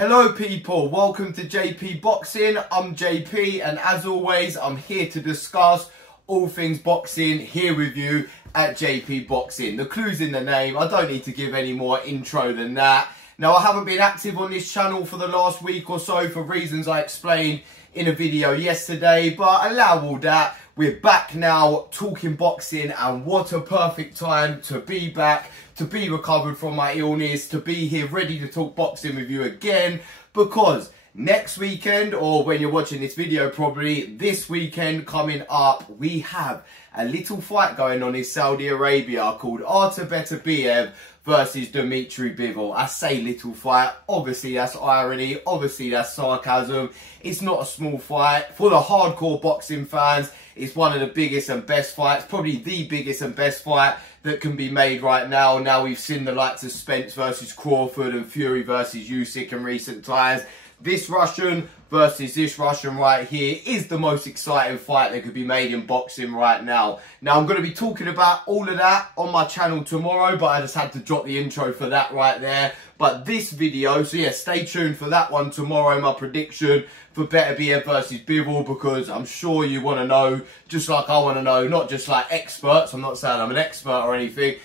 Hello people, welcome to JP Boxing. I'm JP and as always I'm here to discuss all things boxing here with you at JP Boxing. The clue's in the name, I don't need to give any more intro than that. Now I haven't been active on this channel for the last week or so for reasons I explained in a video yesterday, but allow all that. We're back now talking boxing and what a perfect time to be back, to be recovered from my illness, to be here ready to talk boxing with you again, because next weekend, or when you're watching this video probably, this weekend coming up, we have a little fight going on in Saudi Arabia called Beterbiev versus Beterbiev Bivol. I say little fight, obviously that's irony, obviously that's sarcasm. It's not a small fight. For the hardcore boxing fans, it's one of the biggest and best fights, probably the biggest and best fight that can be made right now. Now we've seen the likes of Spence versus Crawford and Fury versus Usyk in recent times. This Russian versus this Russian right here is the most exciting fight that could be made in boxing right now. Now I'm going to be talking about all of that on my channel tomorrow, but I just had to drop the intro for that right there. But this video, so yeah, stay tuned for that one tomorrow, my prediction for Beterbiev versus Bivol, because I'm sure you want to know, just like I want to know, not just like experts. I'm not saying I'm an expert or anything.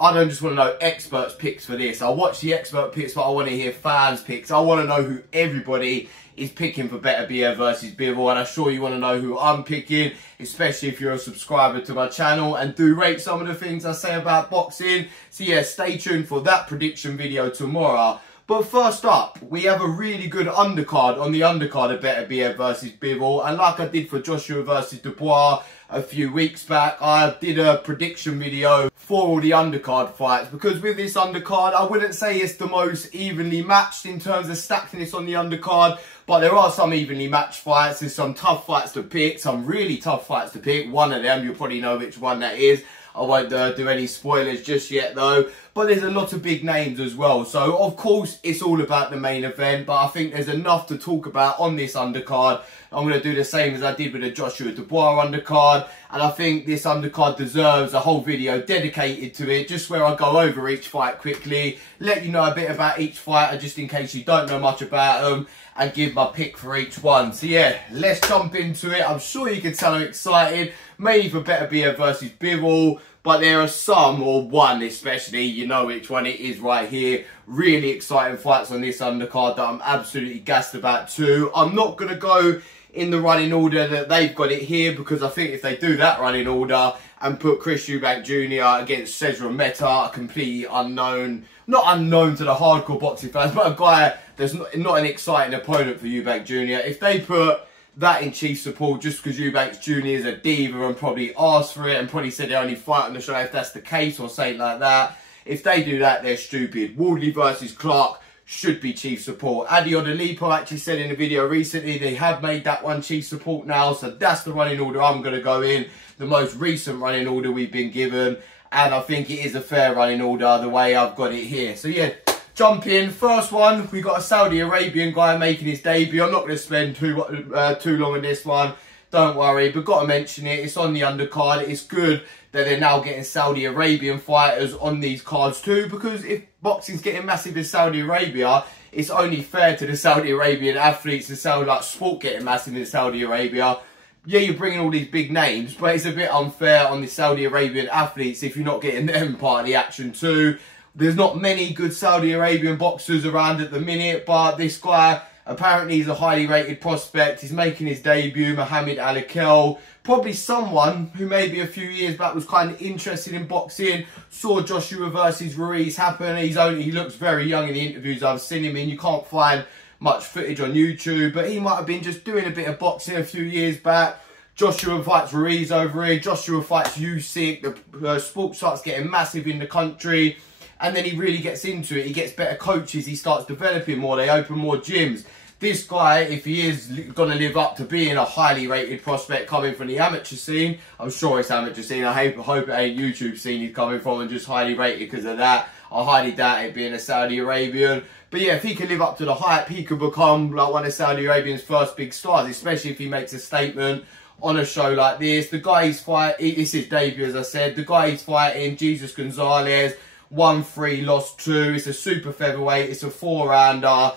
I don't just want to know experts' picks for this. I watch the expert picks, but I want to hear fans' picks. I want to know who everybody is picking for Beterbiev versus Bivol, and I'm sure you want to know who I'm picking, especially if you're a subscriber to my channel and do rate some of the things I say about boxing. So yeah, stay tuned for that prediction video tomorrow. But first up, we have a really good undercard on the undercard of Beterbiev versus Bivol, and like I did for Joshua versus Dubois a few weeks back, I did a prediction video for all the undercard fights, because with this undercard, I wouldn't say it's the most evenly matched in terms of stackiness on the undercard, but there are some evenly matched fights. There's some tough fights to pick, some really tough fights to pick. One of them, you'll probably know which one that is. I won't do any spoilers just yet though, but there's a lot of big names as well. So of course it's all about the main event, but I think there's enough to talk about on this undercard. I'm going to do the same as I did with the Joshua Dubois undercard, and I think this undercard deserves a whole video dedicated to it, just where I go over each fight quickly, let you know a bit about each fighter just in case you don't know much about them, and give my pick for each one. So yeah, let's jump into it. I'm sure you can tell I'm excited, mainly for Beterbiev versus Bivol, but there are some, or one especially, you know which one it is right here, really exciting fights on this undercard that I'm absolutely gassed about too. I'm not going to go in the running order that they've got it here, because I think if they do that running order and put Chris Eubank Jr. against Cesar Meta, a completely unknown, not unknown to the hardcore boxing fans, but a guy that's not an exciting opponent for Eubank Jr. If they put that in chief support just because Eubank Jr. is a diva and probably asked for it and probably said they only fight on the show if that's the case or something like that, if they do that, they're stupid. Wardley versus Clark should be chief support. Adi Odolipo actually said in a video recently they have made that one chief support now, so that's the running order I'm going to go in, the most recent running order we've been given, and I think it is a fair running order the way I've got it here. So yeah, jump in. First one, we got a Saudi Arabian guy making his debut. I'm not going to spend too long on this one, don't worry, but got to mention it. It's on the undercard. It's good that they're now getting Saudi Arabian fighters on these cards too, because if boxing's getting massive in Saudi Arabia, it's only fair to the Saudi Arabian athletes to sound like sport getting massive in Saudi Arabia. Yeah, you're bringing all these big names, but it's a bit unfair on the Saudi Arabian athletes if you're not getting them part of the action too. There's not many good Saudi Arabian boxers around at the minute, but this guy, apparently he's a highly rated prospect. He's making his debut, Mohammed Alikel. Probably someone who maybe a few years back was kind of interested in boxing, saw Joshua versus Ruiz happen. He looks very young in the interviews I've seen him in. You can't find much footage on YouTube, but he might have been just doing a bit of boxing a few years back. Joshua fights Ruiz over here. Joshua fights Usyk. The sport starts getting massive in the country. And then he really gets into it. He gets better coaches. He starts developing more. They open more gyms. This guy, if he is going to live up to being a highly rated prospect coming from the amateur scene, I'm sure it's amateur scene. I hope it ain't YouTube scene he's coming from and just highly rated because of that. I highly doubt it being a Saudi Arabian. But yeah, if he can live up to the hype, he could become like one of Saudi Arabia's first big stars, especially if he makes a statement on a show like this. The guy he's fighting, it's his debut as I said, the guy he's fighting, Jesus Gonzalez, won 3, lost 2. It's a super featherweight. It's a 4-rounder.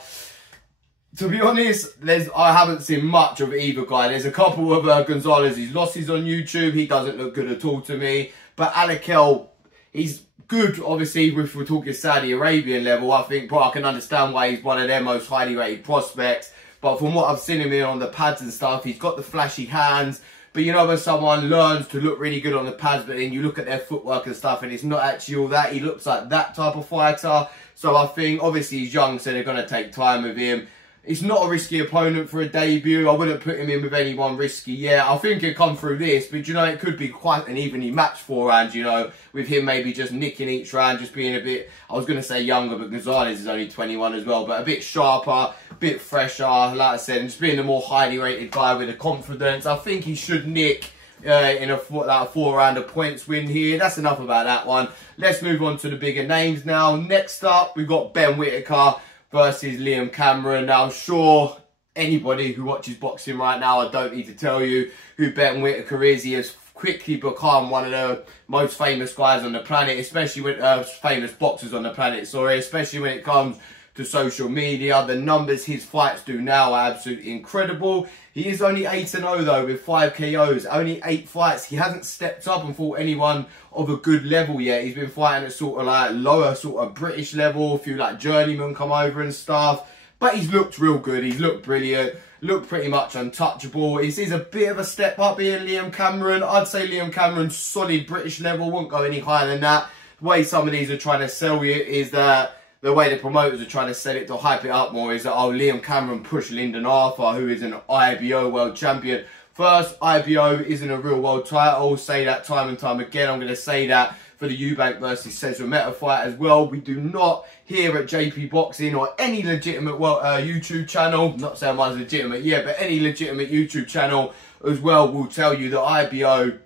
To be honest, I haven't seen much of either guy. There's a couple of Gonzalez's losses on YouTube. He doesn't look good at all to me. But Alakel, he's good, obviously, if we're talking Saudi Arabian level, I think, but I can understand why he's one of their most highly rated prospects. But from what I've seen him in on the pads and stuff, he's got the flashy hands. But you know when someone learns to look really good on the pads, but then you look at their footwork and stuff and it's not actually all that. He looks like that type of fighter. So I think, obviously he's young, so they're going to take time with him. It's not a risky opponent for a debut. I wouldn't put him in with anyone risky yet. I think he'll come through this, but you know, it could be quite an evenly matched 4 rounds, you know, with him maybe just nicking each round, just being a bit, I was going to say younger, but Gonzalez is only 21 as well, but a bit sharper, a bit fresher, like I said, and just being a more highly rated guy with the confidence. I think he should nick in a 4 round of points win here. That's enough about that one. Let's move on to the bigger names now. Next up, we've got Ben Whittaker versus Liam Cameron. Now, I'm sure anybody who watches boxing right now, I don't need to tell you who Ben Whittaker is. He has quickly become one of the most famous guys on the planet, especially with famous boxers on the planet, sorry, especially when it comes to social media. The numbers his fights do now are absolutely incredible. He is only 8-0 though, with 5 KOs, only 8 fights. He hasn't stepped up and fought anyone of a good level yet. He's been fighting at sort of like lower sort of British level, a few like journeymen come over and stuff. But he's looked real good, he's looked brilliant, looked pretty much untouchable. This is a bit of a step up here, Liam Cameron. I'd say Liam Cameron's solid British level, won't go any higher than that. The way some of these are trying to sell you is that the way the promoters are trying to sell it to hype it up more is that, oh, Liam Cameron pushed Lyndon Arthur, who is an IBO world champion. First, IBO isn't a real world title. Say that time and time again. I'm going to say that for the Eubank versus Cesar Meta fight as well. We do not here at JP Boxing or any legitimate YouTube channel, not saying one's legitimate yet, but any legitimate YouTube channel as well will tell you that IBO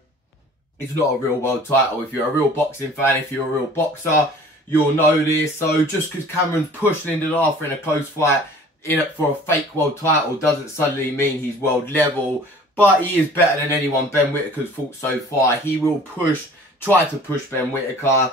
is not a real world title. If you're a real boxing fan, if you're a real boxer, you'll know this. So just because Cameron's pushed Lyndon Arthur in a close fight for a fake world title doesn't suddenly mean he's world level. But he is better than anyone Ben Whittaker's fought so far. He will try to push Ben Whittaker.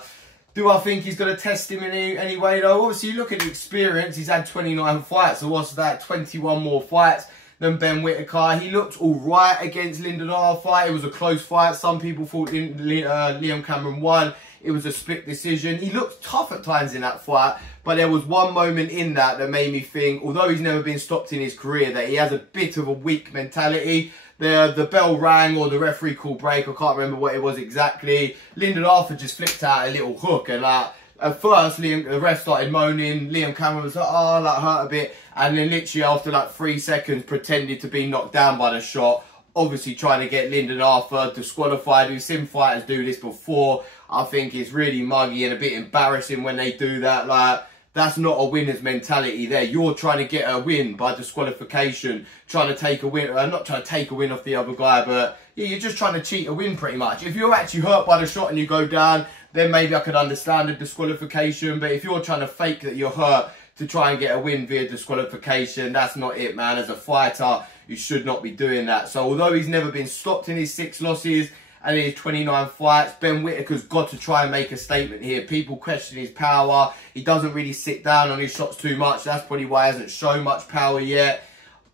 Do I think he's going to test him in any way though? Obviously, you look at the experience. He's had 29 fights. So what's that? 21 more fights than Ben Whittaker. He looked all right against Lyndon Arthur. It was a close fight. Some people thought Liam Cameron won. It was a split decision. He looked tough at times in that fight, but there was one moment in that made me think, although he's never been stopped in his career, that he has a bit of a weak mentality. The bell rang or the referee called break. I can't remember what it was exactly. Lyndon Arthur just flicked out a little hook, and at first the ref started moaning. Liam Cameron was like, oh, like hurt a bit, and then literally after like 3 seconds pretended to be knocked down by the shot. Obviously trying to get Lyndon Arthur disqualified. We've seen fighters do this before. I think it's really muggy and a bit embarrassing when they do that. Like, that's not a winner's mentality there. You're trying to get a win by disqualification, trying to take a win, not trying to take a win off the other guy, but yeah, you're just trying to cheat a win pretty much. If you're actually hurt by the shot and you go down, then maybe I could understand the disqualification. But if you're trying to fake that you're hurt to try and get a win via disqualification, that's not it, man. As a fighter, you should not be doing that. So although he's never been stopped in his 6 losses and in his 29 fights, Ben Whittaker's got to try and make a statement here. People question his power. He doesn't really sit down on his shots too much. That's probably why he hasn't shown much power yet.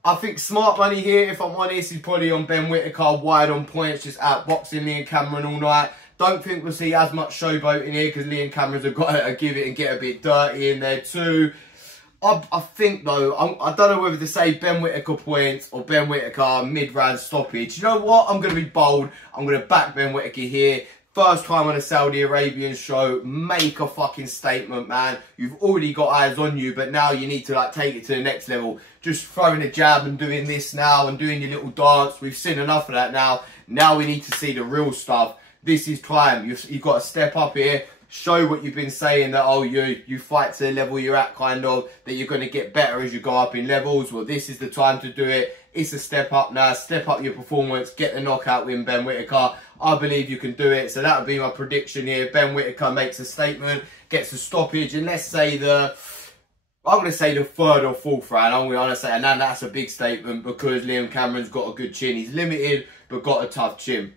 I think smart money here, if I'm honest, is probably on Ben Whittaker, wide on points, just outboxing Liam Cameron all night. Don't think we'll see as much showboating here because Liam Cameron's have got to give it and get a bit dirty in there too. I think though, I don't know whether to say Ben Whittaker points or Ben Whittaker mid-round stoppage. You know what? I'm going to be bold. I'm going to back Ben Whittaker here. First time on a Saudi Arabian show. Make a fucking statement, man. You've already got eyes on you, but now you need to like take it to the next level. Just throwing a jab and doing this now and doing your little dance. We've seen enough of that now. Now we need to see the real stuff. This is time. You've got to step up here. Show what you've been saying, that, oh, you fight to the level you're at, kind of, that you're going to get better as you go up in levels. Well, this is the time to do it. It's a step up now. Step up your performance. Get the knockout win, Ben Whittaker. I believe you can do it. So that would be my prediction here. Ben Whittaker makes a statement, gets a stoppage, and let's say I'm going to say the 3rd or 4th round. I'm going to say, and then that's a big statement because Liam Cameron's got a good chin. He's limited, but got a tough chin.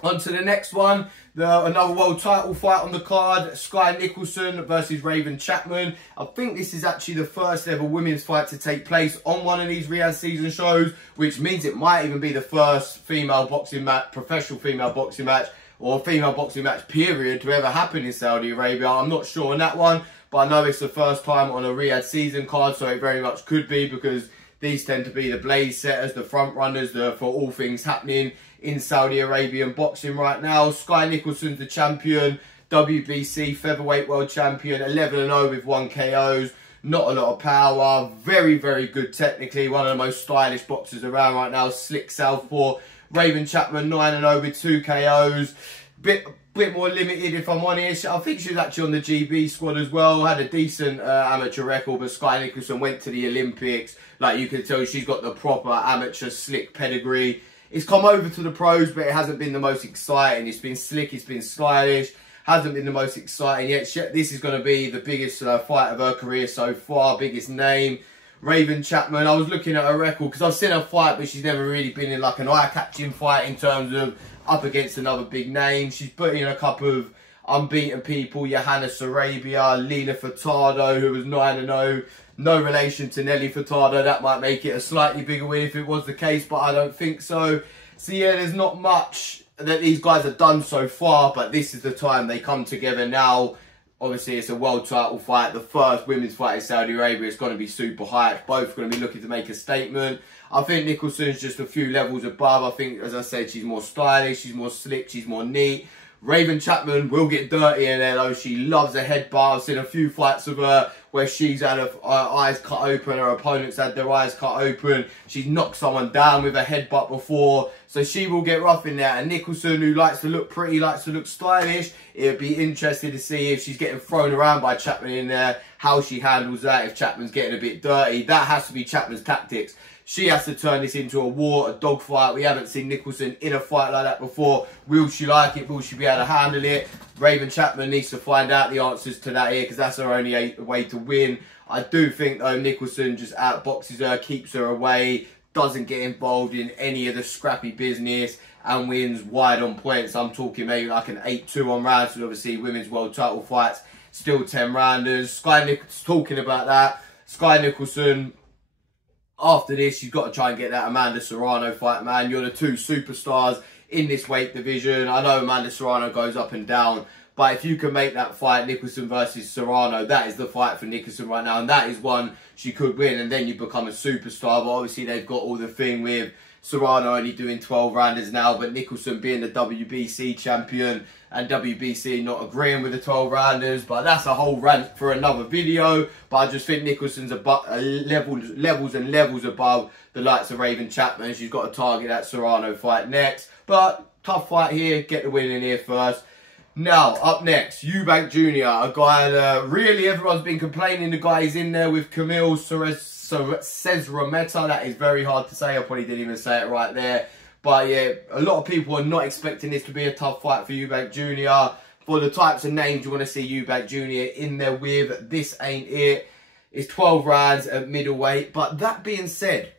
On to the next one, another world title fight on the card, Skye Nicholson versus Raven Chapman. I think this is actually the first ever women's fight to take place on one of these Riyadh season shows, which means it might even be the first female boxing match, professional female boxing match, or female boxing match period to ever happen in Saudi Arabia. I'm not sure on that one, but I know it's the first time on a Riyadh season card, so it very much could be, because these tend to be the blaze setters, the front runners for all things happening in Saudi Arabian boxing right now. Skye Nicholson's the champion, WBC featherweight world champion, 11-0 with 1 KOs. Not a lot of power, very, very good technically. One of the most stylish boxers around right now, slick southpaw. Raven Chapman, 9-0 with 2 KOs. Bit more limited, if I'm honest. I think she was actually on the GB squad as well. Had a decent amateur record, but Skye Nicholson went to the Olympics. Like, you can tell she's got the proper amateur slick pedigree. It's come over to the pros, but it hasn't been the most exciting. It's been slick, it's been stylish. Hasn't been the most exciting yet. This is going to be the biggest fight of her career so far, biggest name. Raven Chapman, I was looking at her record because I've seen her fight, but she's never really been in like an eye-catching fight in terms of up against another big name. She's put in a couple of unbeaten people, Johanna Sarabia, Lena Furtado, who was 9-0. No relation to Nelly Furtado. That might make it a slightly bigger win if it was the case, but I don't think so. So yeah, there's not much that these guys have done so far, but this is the time they come together now. Obviously, it's a world title fight, the first women's fight in Saudi Arabia. It's going to be super hyped. Both going to be looking to make a statement. I think Nicholson's just a few levels above. I think, as I said, she's more stylish, she's more slick, she's more neat. Raven Chapman will get dirty in there though. She loves a headbutt. I've seen a few fights of her where she's had her eyes cut open, her opponents had their eyes cut open. She's knocked someone down with a headbutt before. So she will get rough in there. And Nicholson, who likes to look pretty, likes to look stylish, it'd be interesting to see if she's getting thrown around by Chapman in there, how she handles that if Chapman's getting a bit dirty. That has to be Chapman's tactics. She has to turn this into a war, a dogfight. We haven't seen Nicholson in a fight like that before. Will she like it? Will she be able to handle it? Raven Chapman needs to find out the answers to that here, because that's her only way to win. I do think, though, Nicholson just outboxes her, keeps her away, doesn't get involved in any of the scrappy business, and wins wide on points. I'm talking maybe like an 8-2 on rounds. So obviously, women's world title fights, still 10 rounders. Skye Nicholson's talking about that. Skye Nicholson, after this, you've got to try and get that Amanda Serrano fight, man. You're the two superstars in this weight division. I know Amanda Serrano goes up and down, but if you can make that fight, Nicholson versus Serrano, that is the fight for Nicholson right now, and that is one she could win, and then you become a superstar. But obviously, they've got all the thing with Serrano only doing 12 rounders now, but Nicholson being the WBC champion and WBC not agreeing with the 12 rounders. But that's a whole rant for another video. But I just think Nicholson's levels and levels above the likes of Raven Chapman. She's got to target that Serrano fight next. But tough fight here. Get the win in here first. Now, up next, Eubank Jr., a guy that really everyone's been complaining. The guy is in there with Camille Cesarometa. That is very hard to say. I probably didn't even say it right there. But yeah, a lot of people are not expecting this to be a tough fight for Eubank Jr. For the types of names you want to see Eubank Jr. in there with, this ain't it. It's 12 rounds at middleweight. But that being said,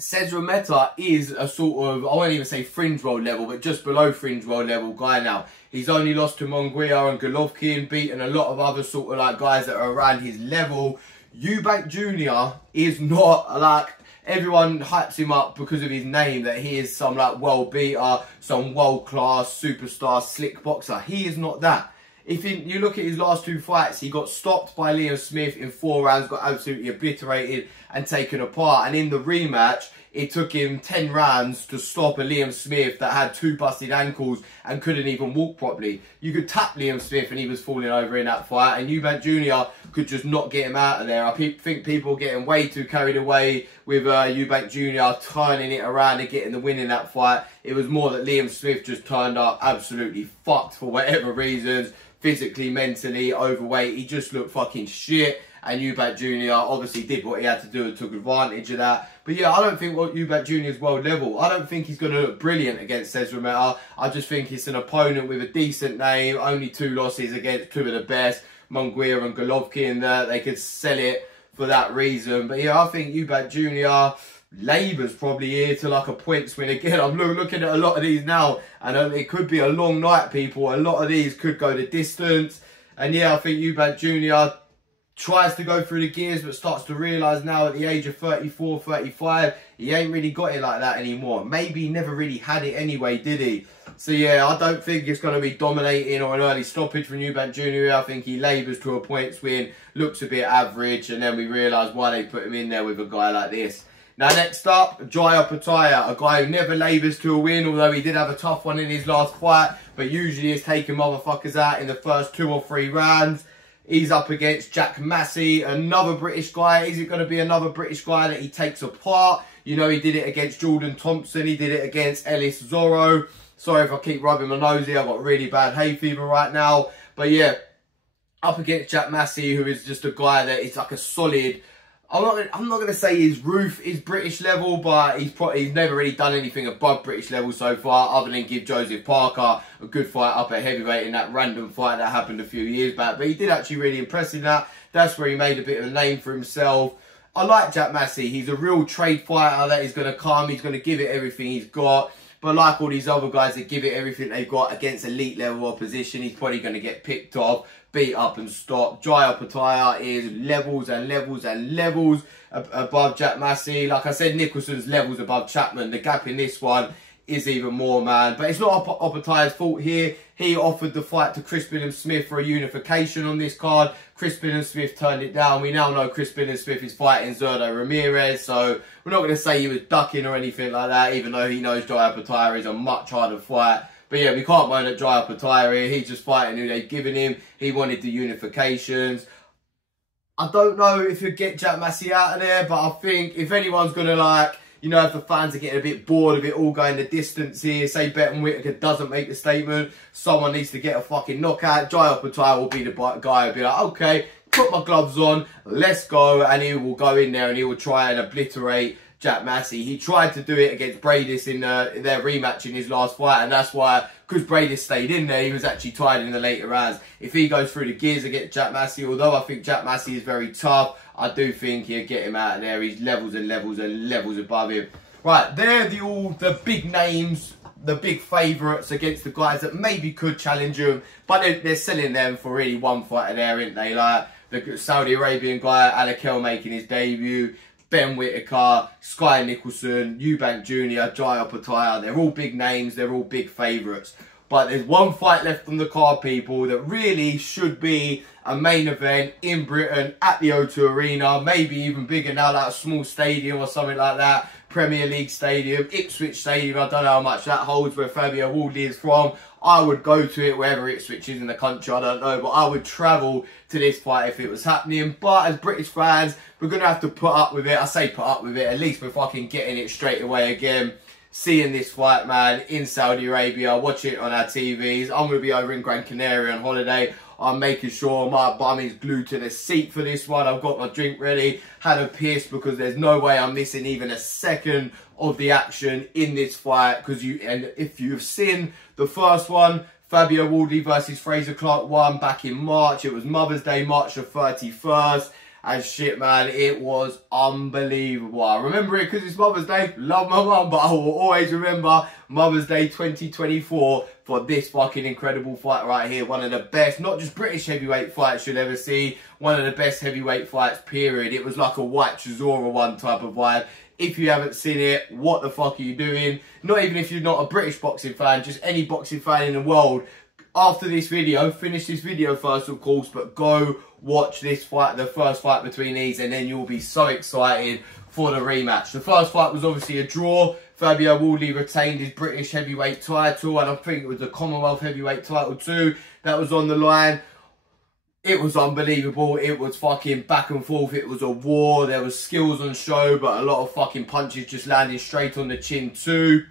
Cesarometa is a sort of, I won't even say fringe world level, but just below fringe world level guy now. He's only lost to Munguia and Golovkin, beaten a lot of other sort of like guys that are around his level. Eubank Jr. is not like, everyone hypes him up because of his name, that he is some like world beater, some world class superstar slick boxer. He is not that. If you look at his last two fights, he got stopped by Liam Smith in 4 rounds, got absolutely obliterated and taken apart. And in the rematch, it took him 10 rounds to stop a Liam Smith that had 2 busted ankles and couldn't even walk properly. You could tap Liam Smith and he was falling over in that fight, and Eubank Jr. could just not get him out of there. I think people are getting way too carried away with Eubank Jr. turning it around and getting the win in that fight. It was more that Liam Smith just turned up absolutely fucked for whatever reasons. Physically, mentally, overweight. He just looked fucking shit. And Eubank Jr. obviously did what he had to do and took advantage of that. But yeah, I don't think Eubank Jr. is world level. I don't think he's going to look brilliant against Cesarometa. I just think it's an opponent with a decent name. Only 2 losses against 2 of the best, Munguia and Golovkin. They could sell it for that reason. But yeah, I think Eubank Jr., Labour's probably here to like a points win again. I'm looking at a lot of these now, and it could be a long night, people. A lot of these could go the distance. And yeah, I think Eubank Jr. tries to go through the gears, but starts to realise now at the age of 34, 35, he ain't really got it like that anymore. Maybe he never really had it anyway, did he? So yeah, I don't think it's going to be dominating or an early stoppage from Eubank Jr. I think he labours to a points win, looks a bit average, and then we realise why they put him in there with a guy like this. Now next up, Jai Opataya, a guy who never labours to a win, although he did have a tough one in his last fight, but usually is taking motherfuckers out in the first 2 or 3 rounds. He's up against Jack Massey, another British guy. Is it going to be another British guy that he takes apart? You know, he did it against Jordan Thompson. He did it against Ellis Zorro. Sorry if I keep rubbing my nose here. I've got really bad hay fever right now. But yeah, up against Jack Massey, who is just a guy that is like a solid... I'm not going to say his roof is British level, but he's never really done anything above British level so far, other than give Joseph Parker a good fight up at heavyweight in that random fight that happened a few years back. But he did actually really impress in that. That's where he made a bit of a name for himself. I like Jack Massey. He's a real trade fighter that is going to come. He's going to give it everything he's got. But like all these other guys that give it everything they've got against elite level opposition, he's probably going to get picked off, beat up and stopped. Jai Opataya is levels and levels and levels above Jack Massey. Like I said, Nicholson's levels above Chapman. The gap in this one is even more, man. But it's not Opataya's fault here. He offered the fight to Chris Billam-Smith for a unification on this card. Chris Billam-Smith turned it down. We now know Chris Billam-Smith is fighting Zurdo Ramirez, so we're not going to say he was ducking or anything like that, even though he knows Jai Opataya is a much harder fight. But yeah, we can't moan at Jai Opataya here. He's just fighting who they've given him. He wanted the unifications. I don't know if he'll get Jack Massey out of there, but I think if anyone's going to, like, you know, if the fans are getting a bit bored of it all going the distance here, say Beterbiev Whittaker doesn't make the statement, someone needs to get a fucking knockout, Jai Opataya will be the guy who'll be like, okay, put my gloves on, let's go, and he will go in there and he will try and obliterate Jack Massey. He tried to do it against Bradis in their rematch in his last fight, and that's why, because Bradis stayed in there, he was actually tired in the later rounds. If he goes through the gears against Jack Massey, although I think Jack Massey is very tough, I do think he'll get him out of there. He's levels and levels and levels above him. Right, they're the big names, the big favourites against the guys that maybe could challenge him, but they're selling them for really one fighter there, aren't they? Like the Saudi Arabian guy, Alakel making his debut, Ben Whittaker, Sky Nicholson, Eubank Jr, Jai Opataya. They're all big names, they're all big favourites. But there's one fight left on the card, people, that really should be a main event in Britain at the O2 Arena, maybe even bigger now, like a small stadium or something like that. Premier League Stadium, Ipswich Stadium, I don't know how much that holds where Fabio Wardley is from. I would go to it wherever Ipswich is in the country, I don't know, but I would travel to this fight if it was happening. But as British fans, we're going to have to put up with it. I say put up with it, at least we're fucking getting it straight away again. Seeing this fight, man, in Saudi Arabia, watching it on our TVs. I'm going to be over in Gran Canaria on holiday. I'm making sure my bum is glued to the seat for this one. I've got my drink ready, had a piss, because there's no way I'm missing even a second of the action in this fight. And if you've seen the first one, Fabio Wardley versus Fraser Clark won back in March. It was Mother's Day, March the 31st. And shit, man, it was unbelievable. I remember it because it's Mother's Day. Love my mum, but I will always remember Mother's Day 2024 for this fucking incredible fight right here. One of the best, not just British heavyweight fights you'll ever see. One of the best heavyweight fights, period. It was like a White Chisora one type of vibe. If you haven't seen it, what the fuck are you doing? Not even if you're not a British boxing fan, just any boxing fan in the world. After this video, finish this video first, of course, but go watch this fight, the first fight between these, and then you'll be so excited for the rematch. The first fight was obviously a draw. Fabio Wardley retained his British heavyweight title, and I think it was the Commonwealth heavyweight title too that was on the line. It was unbelievable. It was fucking back and forth. It was a war. There was skills on show, but a lot of fucking punches just landing straight on the chin too.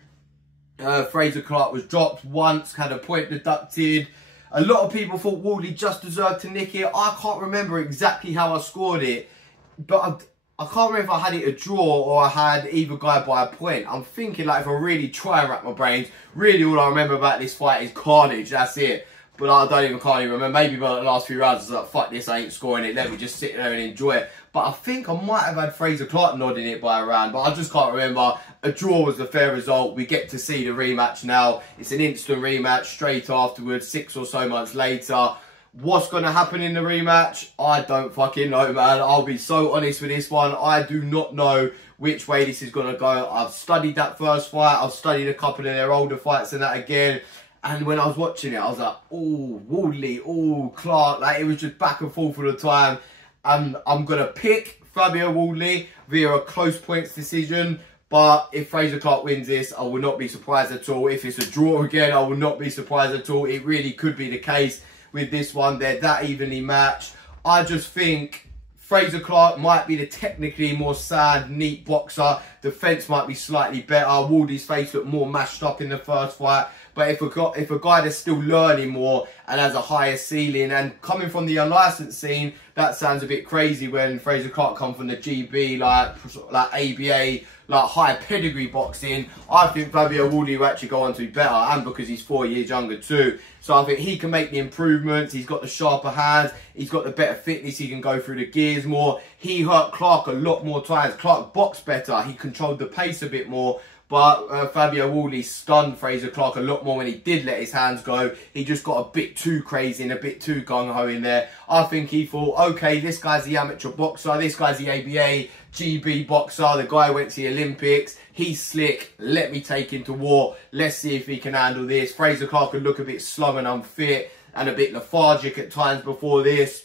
Fraser Clark was dropped once, had a point deducted. A lot of people thought Wardley just deserved to nick it. I can't remember exactly how I scored it, but I can't remember if I had it a draw or I had either guy by a point. I'm thinking, like, if I really try and rack my brains, really all I remember about this fight is carnage, that's it. But I can't even remember. Maybe by the last few rounds, I was like, fuck this, I ain't scoring it. Let me just sit there and enjoy it. But I think I might have had Fraser Clark nodding it by a round, but I just can't remember. A draw was the fair result. We get to see the rematch now. It's an instant rematch straight afterwards, 6 or so months later. What's going to happen in the rematch? I don't fucking know, man. I'll be so honest with this one. I do not know which way this is going to go. I've studied that first fight. I've studied a couple of their older fights and that again. And when I was watching it, I was like, oh, Wardley, oh, Clark. Like, it was just back and forth all the time. And I'm going to pick Fabio Wardley via a close points decision. But if Fraser Clark wins this, I will not be surprised at all. If it's a draw again, I will not be surprised at all. It really could be the case with this one. They're that evenly matched. I just think Fraser Clark might be the technically more sound, neat boxer. Defence might be slightly better. Wardley's face looked more mashed up in the first fight. But if a guy that's still learning more and has a higher ceiling, and coming from the unlicensed scene, that sounds a bit crazy when Fraser Clark come from the GB, like ABA, like high pedigree boxing. I think Fabio Wardley will actually go on to be better, and because he's 4 years younger too. So I think he can make the improvements. He's got the sharper hands. He's got the better fitness. He can go through the gears more. He hurt Clark a lot more times. Clark boxed better. He controlled the pace a bit more. But Fabio Wardley stunned Fraser Clark a lot more when he did let his hands go. He just got a bit too crazy and a bit too gung-ho in there. I think he thought, okay, this guy's the amateur boxer. This guy's the ABA, GB boxer. The guy went to the Olympics. He's slick. Let me take him to war. Let's see if he can handle this. Fraser Clark could look a bit slung and unfit and a bit lethargic at times before this.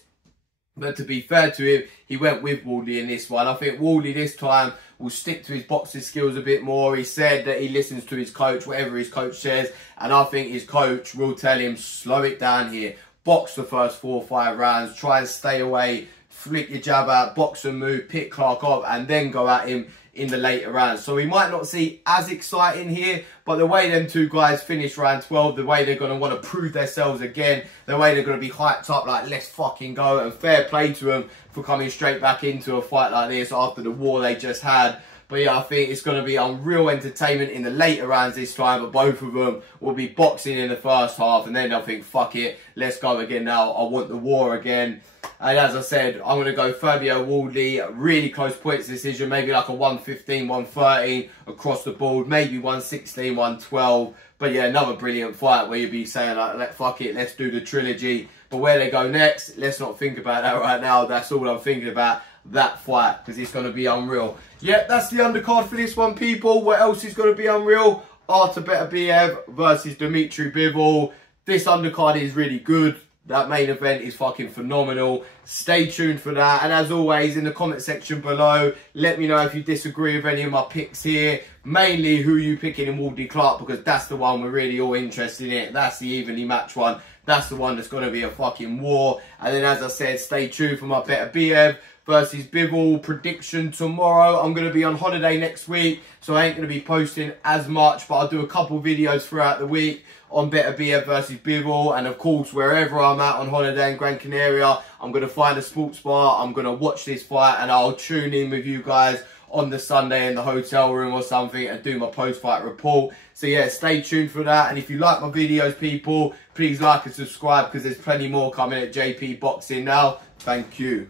But to be fair to him, he went with Wardley in this one. I think Wardley this time will stick to his boxing skills a bit more. He said that he listens to his coach, whatever his coach says. And I think his coach will tell him, slow it down here. Box the first 4 or 5 rounds. Try and stay away. Flick your jab out. Box and move. Pick Clark off. And then go at him in the later rounds. So we might not see as exciting here, but the way them two guys finish round 12, the way they're going to want to prove themselves again, the way they're going to be hyped up like, let's fucking go, and fair play to them for coming straight back into a fight like this after the war they just had. But yeah, I think it's going to be unreal entertainment in the later rounds this time, but both of them will be boxing in the first half, and then they'll think, fuck it, let's go again now, I want the war again. And as I said, I'm going to go Fabio Wardley, really close points decision, maybe like a 115, 113 across the board, maybe 116, 112. But yeah, another brilliant fight where you'd be saying, like, fuck it, let's do the trilogy. But where they go next, let's not think about that right now. That's all I'm thinking about, that fight, because it's going to be unreal. Yeah, that's the undercard for this one, people. What else is going to be unreal? Artur Beterbiev versus Beterbiev Bivol. This undercard is really good. That main event is fucking phenomenal. Stay tuned for that. And as always, in the comment section below, let me know if you disagree with any of my picks here. Mainly who you picking in Wardley Clark, because that's the one we're really all interested in. That's the evenly matched one. That's the one that's going to be a fucking war. And then, as I said, stay tuned for my Beterbiev versus Bivol prediction tomorrow. I'm going to be on holiday next week, so I ain't going to be posting as much, but I'll do a couple videos throughout the week on Beterbiev versus Bivol. And of course, wherever I'm at on holiday in Gran Canaria, I'm going to find a sports bar, I'm going to watch this fight, and I'll tune in with you guys on the Sunday in the hotel room or something and do my post-fight report. So yeah, stay tuned for that. And if you like my videos, people, please like and subscribe, because there's plenty more coming at JP Boxing now. Thank you.